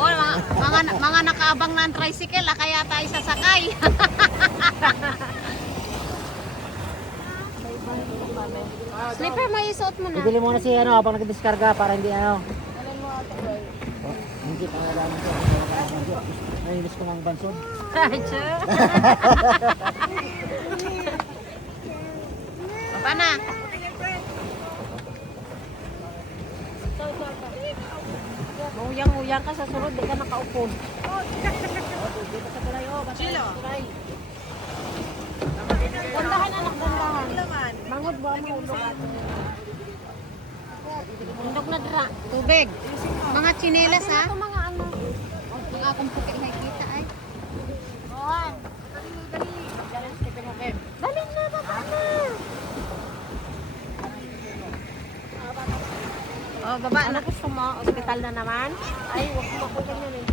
Oh, mga nakaabang ng tricycle, kaya tayo sasakay. Slipper, may isuot mo na. Bibili muna si ano habang nagdiskarga para hindi ano. Hindi pa wala nito. Nainis ko ng bansod. Baba na. Uyang-uyang ka sa surod, di ka nakaupo. Chilo. Gandahan anak, gandahan. Mangod ba ang ulo? Undog na dira. Tubig. Mga tsinelas ha. Ito mga ano. Mga akong puti nakikita ay. Juan. Dali na, baba na. Oh, baba Ano na. gusto mo? Ospital na naman? Ay, huwag mo ako ganyan eh.